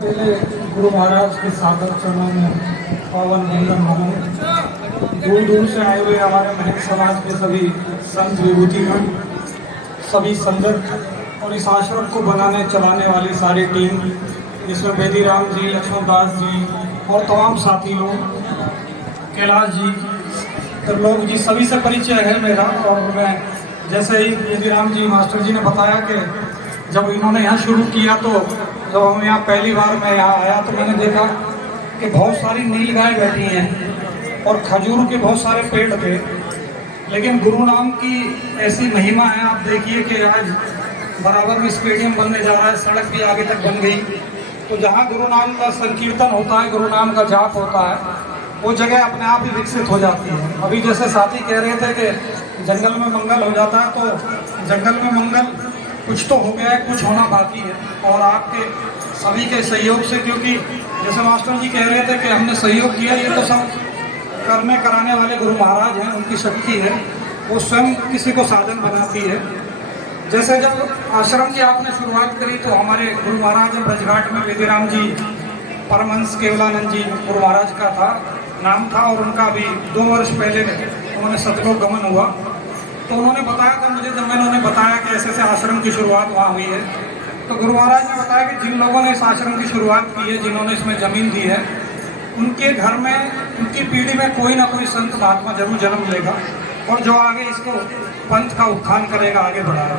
पहले गुरु महाराज के सादर चरणों में पावन वंदन हो। दूर दूर से आए हुए हमारे महंत समाज के सभी संत विभूतिगण, सभी संगत और इस आश्रम को बनाने चलाने वाली सारी टीम, जिसमें बेदीराम जी, लक्ष्मणदास जी और तमाम साथी लोग, कैलाश जी, त्रिलोक जी, सभी से परिचय है मेरा। और मैं जैसे ही बेदीराम जी मास्टर जी ने बताया कि जब इन्होंने यहाँ शुरू किया, तो जब हम यहाँ पहली बार मैं यहाँ आया तो मैंने देखा कि बहुत सारी नीलगाय बैठी हैं और खजूर के बहुत सारे पेड़ थे। लेकिन गुरु नाम की ऐसी महिमा है, आप देखिए कि आज बराबर में स्टेडियम बनने जा रहा है, सड़क भी आगे तक बन गई। तो जहाँ गुरु नाम का संकीर्तन होता है, गुरु नाम का जाप होता है, वो जगह अपने आप ही विकसित हो जाती है। अभी जैसे साथी कह रहे थे कि जंगल में मंगल हो जाता है, तो जंगल में मंगल कुछ तो हो गया है, कुछ होना बाकी है। और आपके सभी के सहयोग से, क्योंकि जैसे मास्टर जी कह रहे थे कि हमने सहयोग किया, ये तो सब करने कराने वाले गुरु महाराज हैं, उनकी शक्ति है, वो स्वयं किसी को साधन बनाती है। जैसे जब आश्रम की आपने शुरुआत करी तो हमारे गुरु महाराज ब्रजघाट में बेदीराम जी परमहंस केवलानंद जी गुरु महाराज का था नाम था, और उनका अभी 2 वर्ष पहले उन्होंने सतलोक गमन हुआ। तो उन्होंने बताया था मुझे, जब मैंने उन्हें बताया कि ऐसे ऐसे आश्रम की शुरुआत वहाँ हुई है, तो गुरु महाराज ने बताया कि जिन लोगों ने इस आश्रम की शुरुआत की है, जिन्होंने इसमें ज़मीन दी है, उनके घर में, उनकी पीढ़ी में कोई ना कोई संत महात्मा जरूर जन्म लेगा, और जो आगे इसको पंथ का उत्थान करेगा, आगे बढ़ाएगा।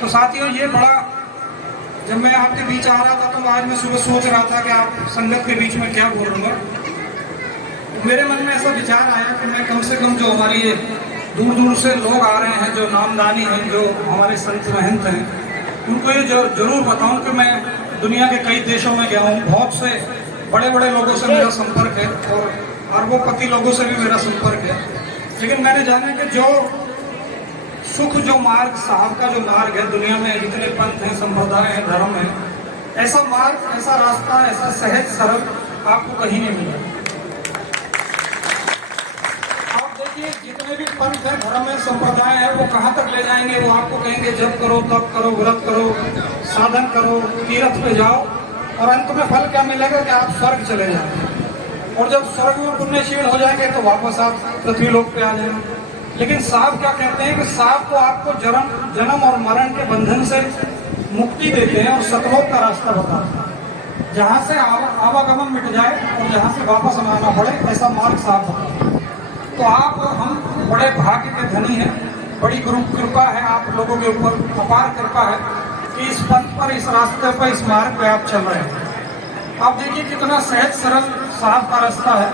तो साथियों, ये बड़ा, जब मैं आपके बीच आ रहा था तो आज मैं सुबह सोच रहा था कि आप संगत के बीच में क्या बोलूँगा। तो मेरे मन में ऐसा विचार आया कि मैं कम से कम जो हमारी ये दूर दूर से लोग आ रहे हैं, जो नामदानी हैं, जो हमारे संत महंत हैं, उनको ये जरूर बताऊं कि मैं दुनिया के कई देशों में गया हूँ, बहुत से बड़े बड़े लोगों से मेरा संपर्क है और अरबोपति लोगों से भी मेरा संपर्क है। लेकिन मैंने जाना कि जो सुख, जो मार्ग, साहब का जो मार्ग है, दुनिया में जितने पंथ हैं, संप्रदाय हैं, धर्म है, ऐसा मार्ग, ऐसा रास्ता, ऐसा सहज सरल आपको कहीं नहीं मिला। जितने भी पंथ है, धर्म है, संप्रदाय है, वो कहाँ तक ले जाएंगे? वो आपको कहेंगे जप करो, तप करो, व्रत करो, साधन करो, तीर्थ पे जाओ, और अंत में फल क्या मिलेगा कि आप स्वर्ग चले जाएंगे। और जब स्वर्ग में पुण्यशील हो जाएंगे तो वापस आप पृथ्वी लोक पे आ जाएंगे। लेकिन साहब क्या कहते हैं कि साहब तो आपको जन्म और मरण के बंधन से मुक्ति देते हैं और सतलोक का रास्ता बताते हैं, जहाँ से आवागमन मिट जाए और जहाँ से वापस आना पड़े, ऐसा मार्ग साहब बताते हैं। तो आप, हम बड़े भाग्य के धनी हैं, बड़ी गुरु कृपा है आप लोगों के ऊपर, अपार कृपा है कि इस पथ पर, इस रास्ते पर, इस मार्ग पे आप चल रहे हैं। आप देखिए कितना सहज सरल साफ का रास्ता है।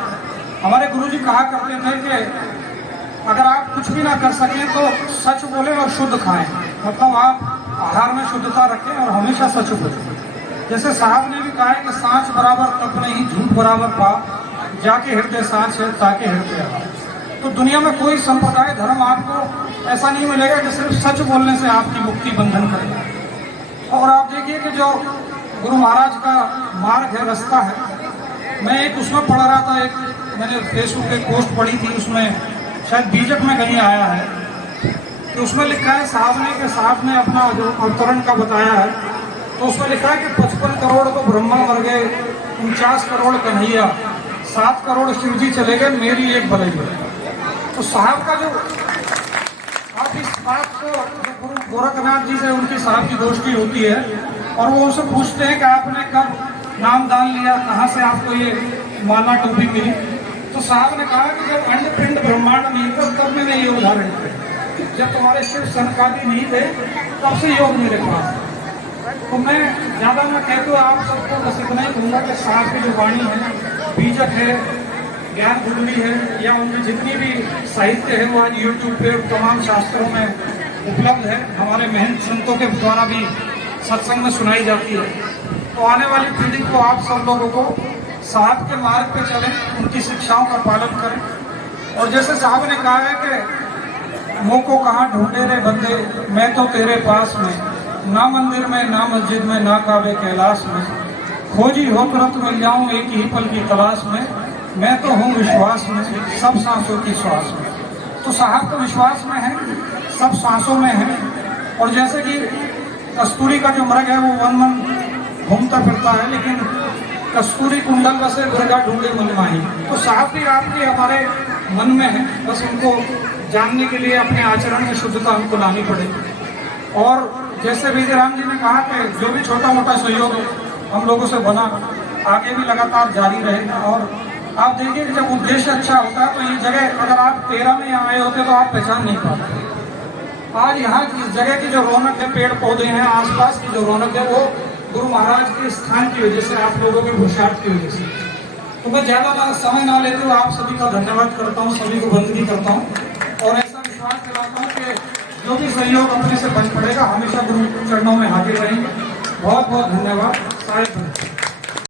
हमारे गुरुजी कहा करते थे कि अगर आप कुछ भी ना कर सकें तो सच बोलें और शुद्ध खाएं, मतलब आप आहार में शुद्धता रखें और हमेशा सच बोलें। जैसे साहब ने भी कहा है कि सांच बराबर तप नहीं, झूठ बराबर पाप, जाके हृदय सांच है ताके हृदय आहार। तो दुनिया में कोई संप्रदाय, धर्म आपको ऐसा नहीं मिलेगा कि सिर्फ सच बोलने से आपकी मुक्ति बंधन करेगा। और आप देखिए कि जो गुरु महाराज का मार्ग है, रास्ता है, मैं एक उसमें पढ़ रहा था, एक मैंने फेसबुक पे पोस्ट पढ़ी थी, उसमें शायद बीजक में कहीं आया है, तो उसमें लिखा है साहब ने, कि साहब ने अपना जो अवतरण का बताया है, तो उसमें लिखा है कि 55 करोड़ तो ब्रह्मा मर गए, 49 करोड़ कन्हैया, 7 करोड़ शिव जी चले गए, मेरी एक भलैया। तो साहब का जो, आप इस बात को, गुरु गोरखनाथ जी से उनकी साहब की दोस्ती होती है, और वो उनसे पूछते हैं कि आपने कब नाम दान लिया, कहाँ से आपको ये माला टोपी मिली? तो साहब ने कहा कि जब अंड पिंड ब्रह्मांड नहीं था तब मैंने ये उदाहरण किया, जब तुम्हारे शिव सनकादि नहीं थे तब से योग मेरे पास। तो मैं ज़्यादा ना कहते हुए आप सबको बस इतना ही कहूँगा कि साहब की जो वाणी है, बीजक है, ज्ञान कुंडली है, या उनकी जितनी भी साहित्य है, वो आज यूट्यूब पे तमाम शास्त्रों में उपलब्ध है, हमारे महंत संतों के द्वारा भी सत्संग में सुनाई जाती है। तो आने वाली पीढ़ी को, आप सब लोगों को साहब के मार्ग पे चलें, उनकी शिक्षाओं का पालन करें। और जैसे साहब ने कहा है कि मुँह को कहाँ ढूंढे रे बंदे, मैं तो तेरे पास में, ना मंदिर में, ना मस्जिद में, ना काबे कैलाश में, खोजी हो तुरंत मिल जाऊँ एक ही पल की तलाश में, मैं तो हूँ विश्वास में, सब सांसों की श्वास में। तो साहब तो विश्वास में है, सब सांसों में है। और जैसे कि कस्तूरी का जो मृग है वो वन मन घूमता फिरता है, लेकिन कस्तूरी कुंडल बसे दुर्गा ढूंढे मन माही। तो साहब भी आपके हमारे मन में है, बस उनको जानने के लिए अपने आचरण में शुद्धता हमको लानी पड़ेगी। और जैसे विजयराम जी ने कहा कि जो भी छोटा मोटा सहयोग हम लोगों से बना आगे भी लगातार जारी रहेगा। और आप देखिए कि जब उद्देश्य अच्छा होता है तो ये जगह अगर आप 13 में यहाँ आए होते तो आप पहचान नहीं पाते। आज यहाँ की जगह की जो रौनक है, पेड़ पौधे हैं, आसपास की जो रौनक है, वो गुरु महाराज के स्थान की वजह से, आप लोगों के पुरुषार्थ की वजह से। तो मैं ज़्यादा समय ना लेते हुए आप सभी का धन्यवाद करता हूँ, सभी को बंदगी करता हूँ और ऐसा विश्वास दिलाता हूँ कि जो भी सहयोग अपने से बन पड़ेगा हमेशा गुरु चरणों में हाजिर रहेंगे। बहुत बहुत धन्यवाद। सारे